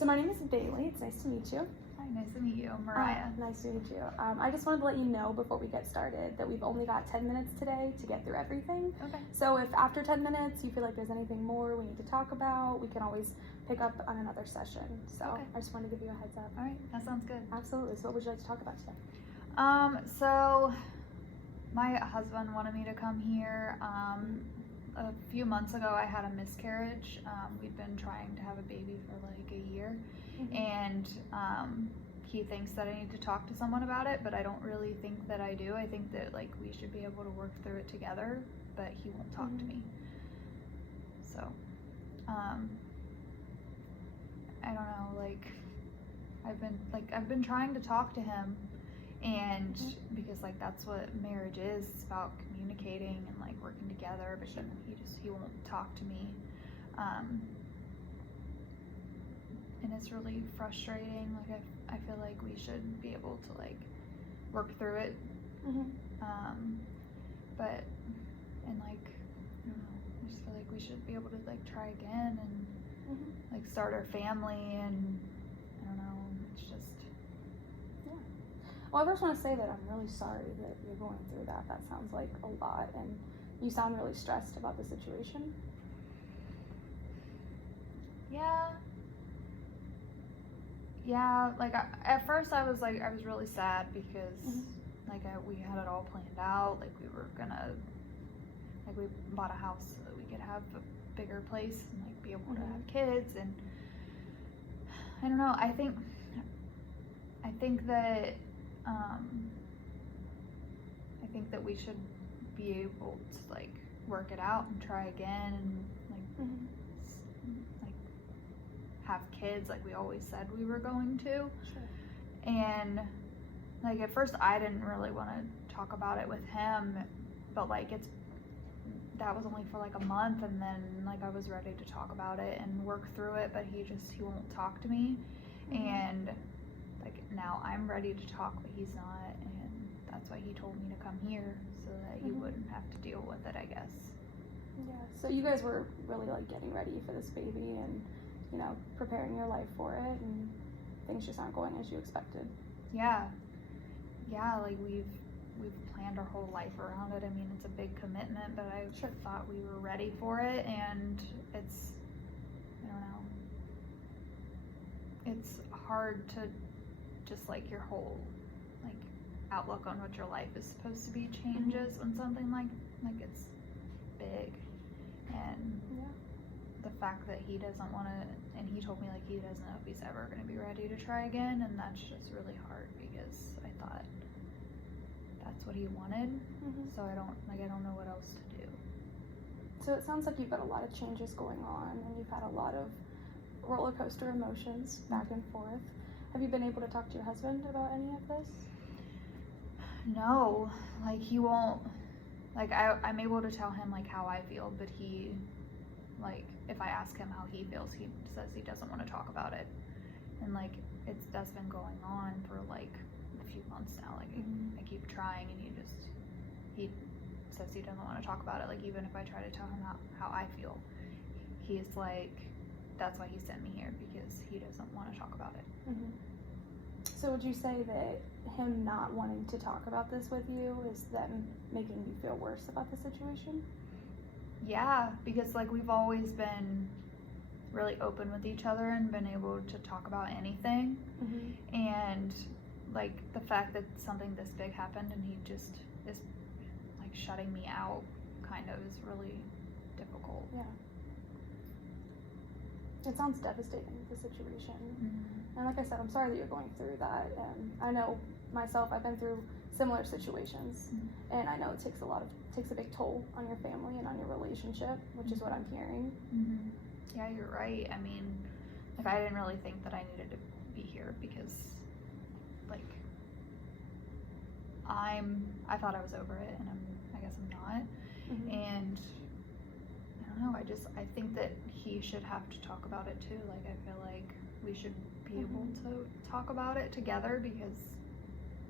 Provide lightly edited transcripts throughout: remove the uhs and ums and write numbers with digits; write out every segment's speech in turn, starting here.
So my name is Bailey. It's nice to meet you. Hi, nice to meet you, Mariah. Nice to meet you. I just wanted to let you know before we get started that we've only got 10 minutes today to get through everything. Okay. So if after 10 minutes you feel like there's anything more we need to talk about, we can always pick up on another session. So Okay. I just wanted to give you a heads up. All right, that sounds good. Absolutely. So what would you like to talk about today? So my husband wanted me to come here. A few months ago, I had a miscarriage. We'd been trying to have a baby for like a year, and he thinks that I need to talk to someone about it, but I don't really think that I do. I think that like we should be able to work through it together, but he won't talk to me. So, I don't know, like I've been trying to talk to him, and because like that's what marriage is, it's about communicating and like working together, but he won't talk to me, and it's really frustrating. Like I feel like we should be able to like work through it, but and like I don't know, I just feel like we should be able to like try again and like start our family, and I don't know, it's just Well, I first want to say that I'm really sorry that you're going through that. That sounds like a lot, and you sound really stressed about the situation. Yeah, like at first I was really sad because like we had it all planned out, like we were gonna, like we bought a house so that we could have a bigger place and like be able to have kids, and I don't know, I think that we should be able to like work it out and try again and like have kids like we always said we were going to. Sure. And like at first I didn't really want to talk about it with him, but like that was only for like a month, and then like I was ready to talk about it and work through it, but he won't talk to me, and like now I'm ready to talk, but he's not, and that's why he told me to come here so that you wouldn't have to deal with it, I guess. Yeah. So you guys were really like getting ready for this baby and, you know, preparing your life for it, and things just aren't going as you expected. Yeah, like we've planned our whole life around it. I mean, it's a big commitment, but I thought we were ready for it, and it's, I don't know, it's hard to just like your whole like outlook on what your life is supposed to be changes when something like it's big, and the fact that he doesn't want to, and he told me like he doesn't know if he's ever going to be ready to try again, and that's just really hard because I thought that's what he wanted, so I don't know what else to do. So it sounds like you've got a lot of changes going on, and you've had a lot of roller coaster emotions back and forth. Have you been able to talk to your husband about any of this? No, like he won't, like I'm able to tell him like how I feel, but he, like if I ask him how he feels, he says he doesn't want to talk about it, and like that's been going on for like a few months now. Like I keep trying, and he says he doesn't want to talk about it. Like even if I try to tell him how I feel, he's like, that's why he sent me here, because he doesn't want to talk about it. So would you say that him not wanting to talk about this with you is then making you feel worse about the situation? Yeah, because like we've always been really open with each other and been able to talk about anything, and like the fact that something this big happened and he just is like shutting me out kind of is really difficult. Yeah. It sounds devastating, the situation. And like I said, I'm sorry that you're going through that. I know myself, I've been through similar situations, and I know it takes a big toll on your family and on your relationship, which is what I'm hearing. Yeah, you're right. I mean, like I didn't really think that I needed to be here because like I thought I was over it, and I guess I'm not. And I don't know, I think that he should have to talk about it too. Like I feel like we should be able to talk about it together, because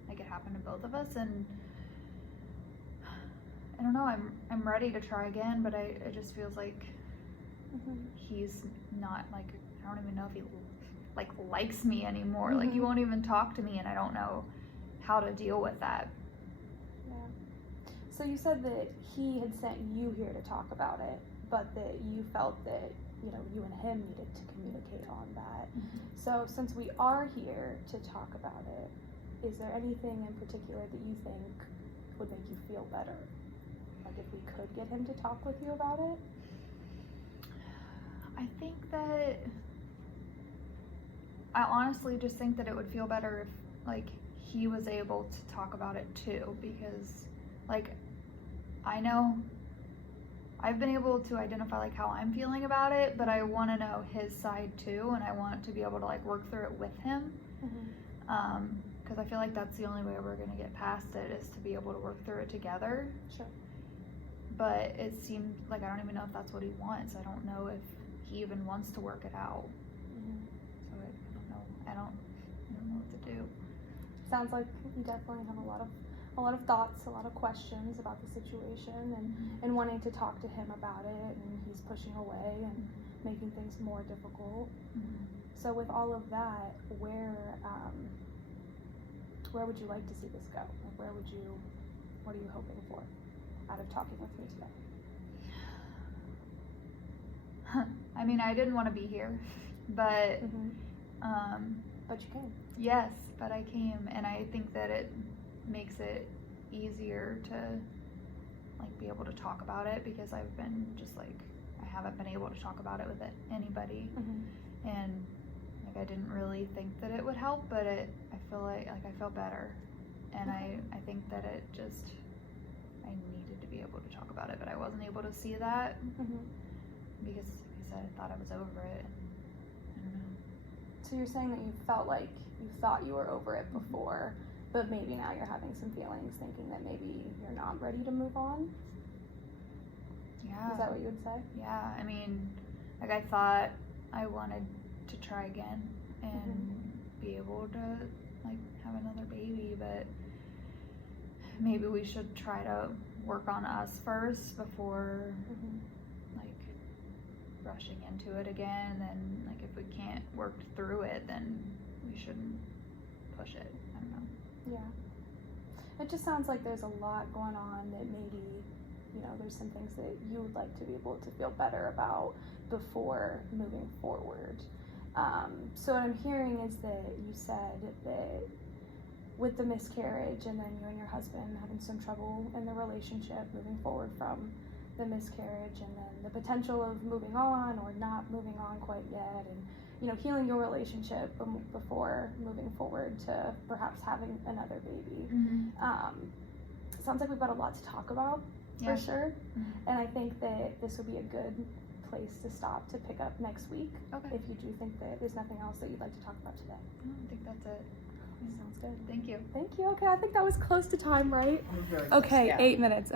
like it happened to both of us, and I don't know, I'm ready to try again, but it just feels like he's not, like, I don't even know if he like likes me anymore. Like he Mhm. won't even talk to me, and I don't know how to deal with that. Yeah. So you said that he had sent you here to talk about it, but that you felt that, you know, you and him needed to communicate on that. So since we are here to talk about it, is there anything in particular that you think would make you feel better? Like if we could get him to talk with you about it? I think that I honestly just think that it would feel better if like he was able to talk about it too, because like I know I've been able to identify like how I'm feeling about it, but I want to know his side too, and I want to be able to like work through it with him. Because I feel like that's the only way we're gonna get past it, is to be able to work through it together. Sure. But it seems like I don't even know if that's what he wants. I don't know if he even wants to work it out. So I don't know. I don't know what to do. Sounds like you definitely have a lot of thoughts, a lot of questions about the situation, and wanting to talk to him about it, and he's pushing away and making things more difficult. So with all of that, where would you like to see this go? Like what are you hoping for out of talking with me today? I mean, I didn't want to be here, but But you can. yes, but I came, and I think that it makes it easier to like be able to talk about it, because I've been just like I haven't been able to talk about it with anybody, and like I didn't really think that it would help, but I feel like I felt better, and I think that it just I needed to be able to talk about it, but I wasn't able to see that because like I said, I thought I was over it. I don't know. So you're saying that you felt like you thought you were over it before, but maybe now you're having some feelings, thinking that maybe you're not ready to move on? Yeah. Is that what you would say? Yeah, I mean, like I thought I wanted to try again and be able to like have another baby, but maybe we should try to work on us first before like rushing into it again. And like if we can't work through it, then we shouldn't push it. I don't know. Yeah. It just sounds like there's a lot going on that maybe, you know, there's some things that you would like to be able to feel better about before moving forward. So what I'm hearing is that you said that with the miscarriage, and then you and your husband having some trouble in the relationship moving forward from the miscarriage, and then the potential of moving on or not moving on quite yet, and you know, healing your relationship before moving forward to perhaps having another baby. Sounds like we've got a lot to talk about, for sure. And I think that this would be a good place to stop to pick up next week. Okay. If you do think that there's nothing else that you'd like to talk about today. I don't think that's it. Sounds good. Thank you. Thank you. Okay, I think that was close to time, right? Very Okay, close, yeah. 8 minutes.